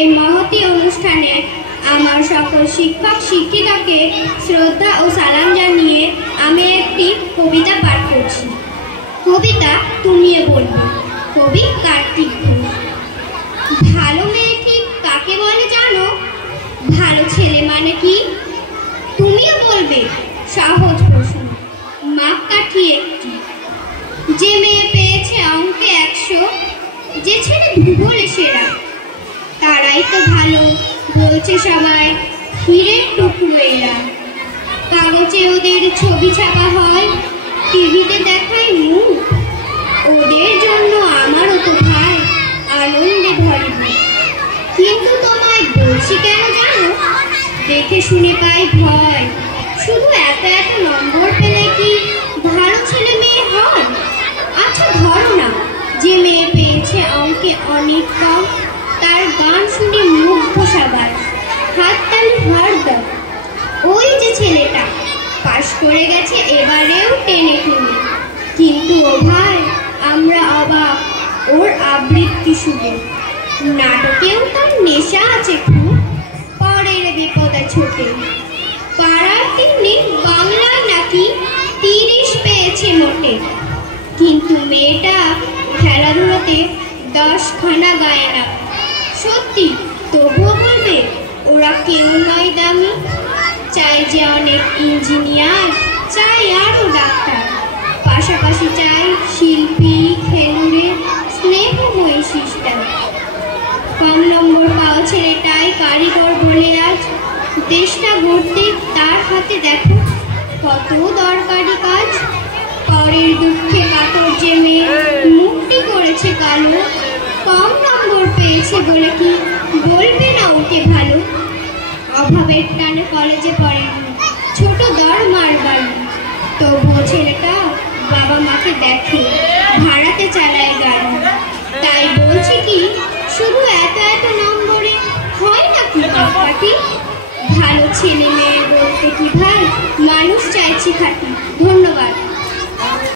এই মহতী অনুষ্ঠানে আমার সকল শিক্ষক শিক্ষিকাকে শ্রদ্ধা ও সালাম জানিয়ে আমি একটি কবিতা পাঠ করছি। কবিতা তুমিও বলবে। কবি কার্তিক ঘোষ। ভালো মেয়ে ঠিক কাকে বলে জানো? ভালো ছেলে মানে কি? তুমিও বলবে। সহজ প্রশ্ন, মাপকাঠি একটি। যে মেয়ে পেয়েছে অঙ্কে 100, যে ছেলে ভূগোলে সেরা, তারাই তো ভালো বলছে সবাই, হীরের টুকরো এরা। কাগজে ওদের ছবি ছাপা হয়, টিভিতে দেখায় মুখ। ওদের জন্য আমারও তো ভাই আনন্দে ভরে। কিন্তু তোমায় বলছি কেন জানো? দেখে শুনে পাই ভয়। শুধু এত এত নম্বর পেলে কি ভালো ছেলে মেয়ে হয়? আচ্ছা ধরো না, যে মেয়ে পেয়েছে অঙ্কে অনেক কম, তার গান শুনে মুগ্ধ সবাই, হাততালি হরদম। ওই যে ছেলেটা পাশ করে গেছে এবারেও টেনে টুনে। কিন্তু ও ভাই আমরা অবাক ওর আবৃত্তি শুনে। নাটকেও তার নেশা আছে খুব, পরের বিপদে ছোটে। পাড়ার তিন্নি বাংলায় নাকি 30 পেয়েছে মোটে। কিন্তু মেয়েটা খেলাধুলাতে 10খানা গায়ে না। সত্যি তবুও বলবে ওরা কেউ নয় দামি। চাই যে অনেক ইঞ্জিনিয়ার, চাই আরো ডাক্তার, পাশাপাশি চাই শিল্পী, খেলুড়ে, স্নেহময়ী সিস্টার। কম নম্বর পাওয়া ছেলেটাই কারিগর বলে আজ দেশটা গড়তে তার হাতে দেখো কত দরকারি কাজ। পরের দুঃখে কাতর যে মেয়ে মুখটি করেছে কালো, কম নম্বর পেয়েছে বলে কি বলবে না ওকে ভালো? অভাবের টানে কলেজে পড়ে, ছোট দরমার বাড়ি, তবুও ছেলেটা বাবা মাকে দেখে, ভাড়াতে চালায় গাড়ি। তাই বলছি কি শুধু এত এত নম্বরে হয় নাকি মাপকাঠি? ভালো ছেলে মেয়ে বলতে কি ভাই মানুষ চাইছি খাঁটি।